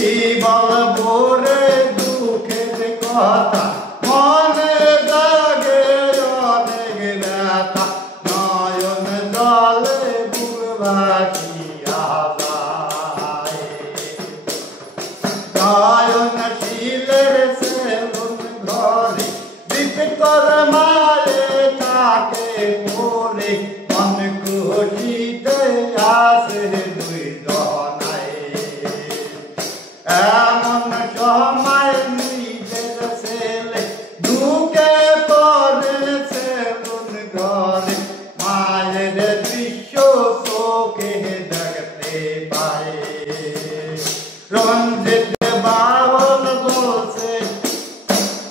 কি বলবো রে দুঃখের কথা মনে জাগে অনেক ব্যথা নয়ন জলে বুক ভাসিয়া যায় নয়নশীলের সেলুন ঘরে বিকর মায়ে তাকে পরে মন খুশিতে আসে দুই জনাই এমন সময় নিজের ছেলে ঢুকে পড়ে সেলুন ঘরে মায়ের দৃশ্য চোখে দেখতে পায় রঞ্জিত বাউল বলছে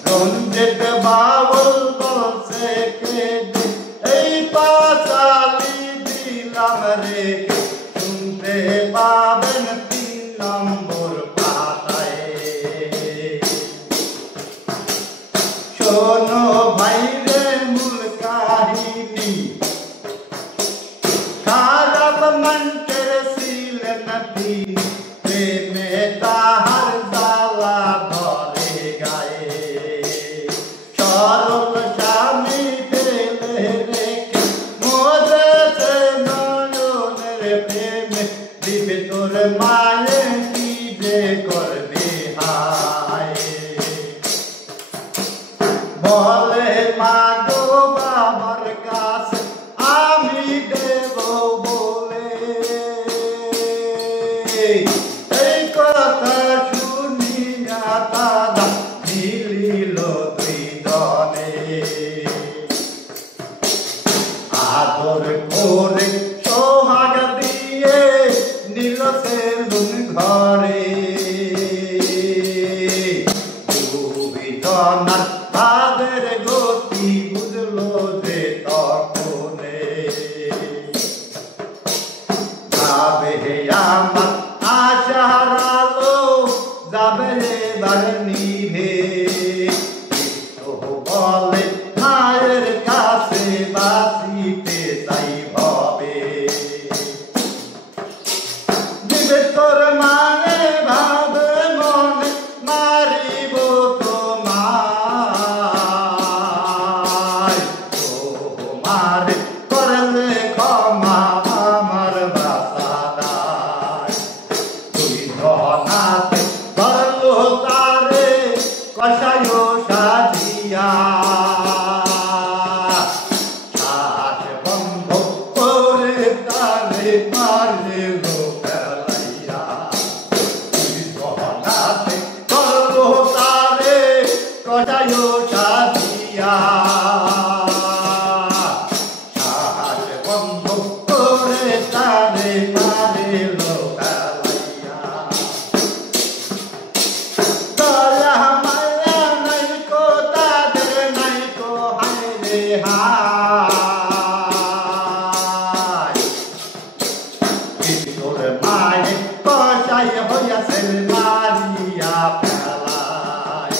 রঞ্জিত বাউল বলছে কেঁদে এই পাঁচালি দিলাম রে শুনতে পাবেন 3 নম্বর পাতায় শোনো ভাই রে মূল কাহিনী খারাপ মন্ত্রের ছিলেন তিনি প্রেমে তাহার জ্বালা ধরে গায়ে সরল স্বামী পেলে রেখে মরেছে নয়নের প্রেমে দিবে তোর মায়ে কি যে করবে হায় বলে মা গো বাবার কাছে আমি দেব বলে এই কথা শুনিয়া দাদা মিলিল দুই জনে আদর করে সোহাগ দিয়ে নিল সেলুন ঘরে দুই জনার তাদের গতি বুঝলো যে তখনে যাবে আমার আশার আলো যাবে এবার নিভে বলে মায়ের কাছে বাঁচিতে চাই ভবে দিবে তোর মানে ভাবে মনে মারিব তোমায় তোমারে করলে ক্ষমা আমার বাসা দায় তুই ধনাতে ধরলো তারে কষায় সাজিয়া শ্বাস বন্ধ করে তারে মারল ফেলাইয়া তুই ধনাতে ধরলো তারে কষায় সাজিয়া শ্বাস বন্ধ করে তারে মারল ফেলাইয়া দয়া মায়া নাইকো তাদের নাইকো হায় রে হায় তোর মায়ে কষাই হইয়াছে মারিয়া ফেলায়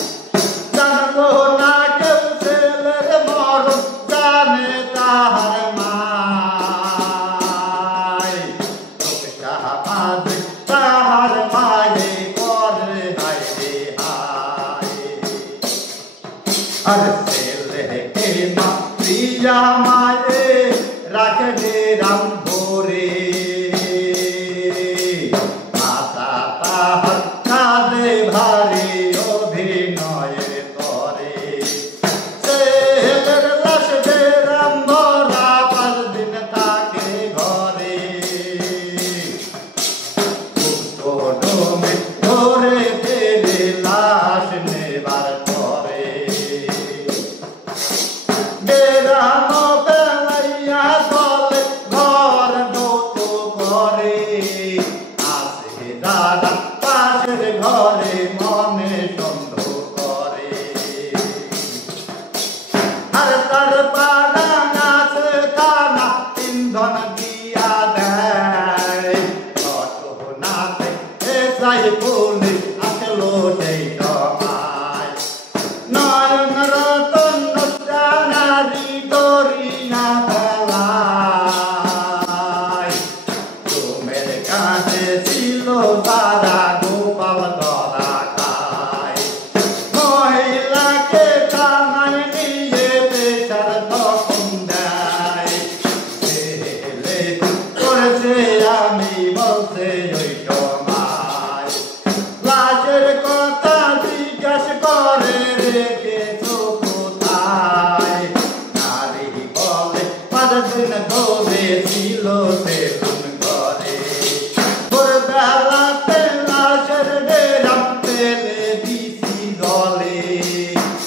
জানলো না কেউ ছেলের মরণ জানে তাহার মায় লোকসামাজে তাহার মায়ে করে হায় রে হায় আর ছেলেকে মা প্রিয়া মায়ে রাখে রে রাম ভরে মাতা তাহার কাঁদে ভারী অভিনয়ের তরে ছেলের লাশ যে রাম ভরা 5 দিন থাকে ঘরে ডোমে ধরে ফেলে লাশ নেবার পরে বেড়ানো বেলাইয়া চলে ঘর যত করে আসে দাদা পাশের ঘরে মনে সন্দেহ করে আর তার পাড়া নাচে কানা ইন্ধন দিয়া দেয় ঘটনাতে এসাই পুলিশ আসলো সেই সময় নয়ন রতন নারী দরিয়া বেলায় ঘুমের কাছে ছিল তারা গোপাল আমি বলতে ওই সময় লাশের কথা জিজ্ঞেস করে রেখেছো কোথায় নারী বলে 5 দিন ধরে ছিল বেগুন ঘরে ভোরবেলাতে লাশের ডেরা ফেলে দিছি জলে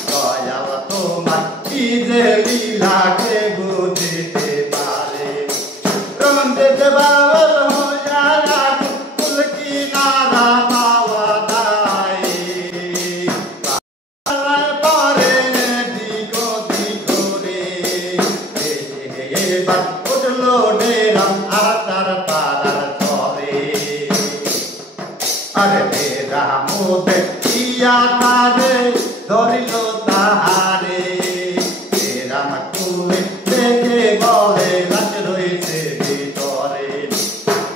দয়াল তোমার কি যে লীলা কে বুঝিতে পারে রমন্দিতে বাবল হইয়া রাখুন ফুল কিনারা পাওয়া যায় পরে দিগো দিগরে এবার উঠলো ডেরা আতার পাড়ার তরে আরে ডেরা মোদে ইয়া তারে ধরিল তাহারে ডেরা কুলে দেখে বলে লাশ রয়েছে ভিতরে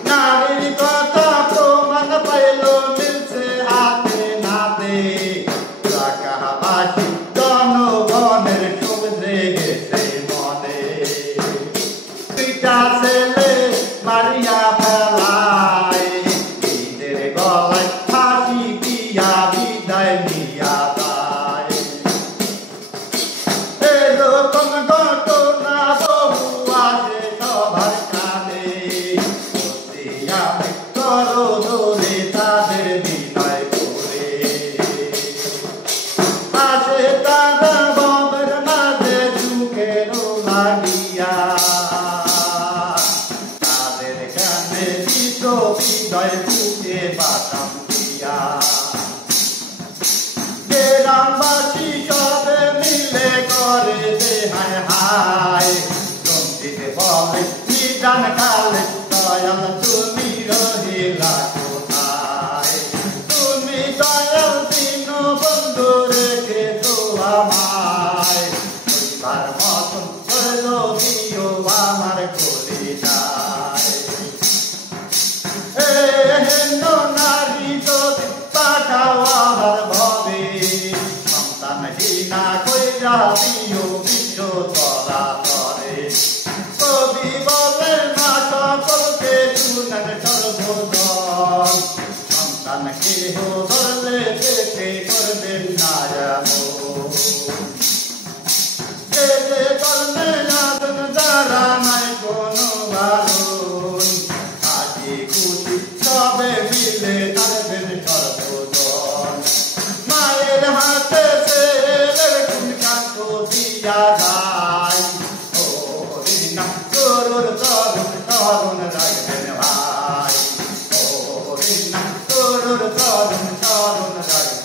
নারীর কথা প্রমাণ পাইল মিলছে হাতে নাতে ঢাকাবাসী জনগণের ক্ষোভ জেগেছে মনে দুইটা ছেলে মারিয়া ফেলায় ঈদের গলায় ফাঁসি দিয়া বিদায় নিয়া যায় এরকম ঘটনা বহু আছে সবার কানে আমি করো ধরে তাদের বিনয় করে আসে তারা ববের মাঝে ঝুঁকের লাগিয়া তাদের কানে দিত বিনয় বুকে বাতাম দিয়া গ্রামবাসী সবে মিলে করে দে হায় হায় রঞ্জিতে বলে নিদান কালে দয়াল তুমি রহিলা কোথায় তুমি দয়াল দিন বন্ধু রেখেছো আমায় পরিবার মতন করলো দিও আমার কলিজায় হেন নারী যদি পাঠাও আমার ভবে সন্তানহীনা কইরা দিও বিশ্ব চলাচলে কবি বলে মা সকলকে শুনেন সর্বজন সন্তান কেহ ধরলে পেটে করবেন না যে কর্মে যাবেন যারা নাই কোনো বারণ আজি খুশি সবে মিলে থাকবেন সর্বজন মায়ের হাতে ছেলের কোন কান্ত দিয়া যায় ও রিনা তরুণ তরুণ তরুণ রাখবেন ভাই ও রিনা তরুণ তরুণ তরুণ রাখবেন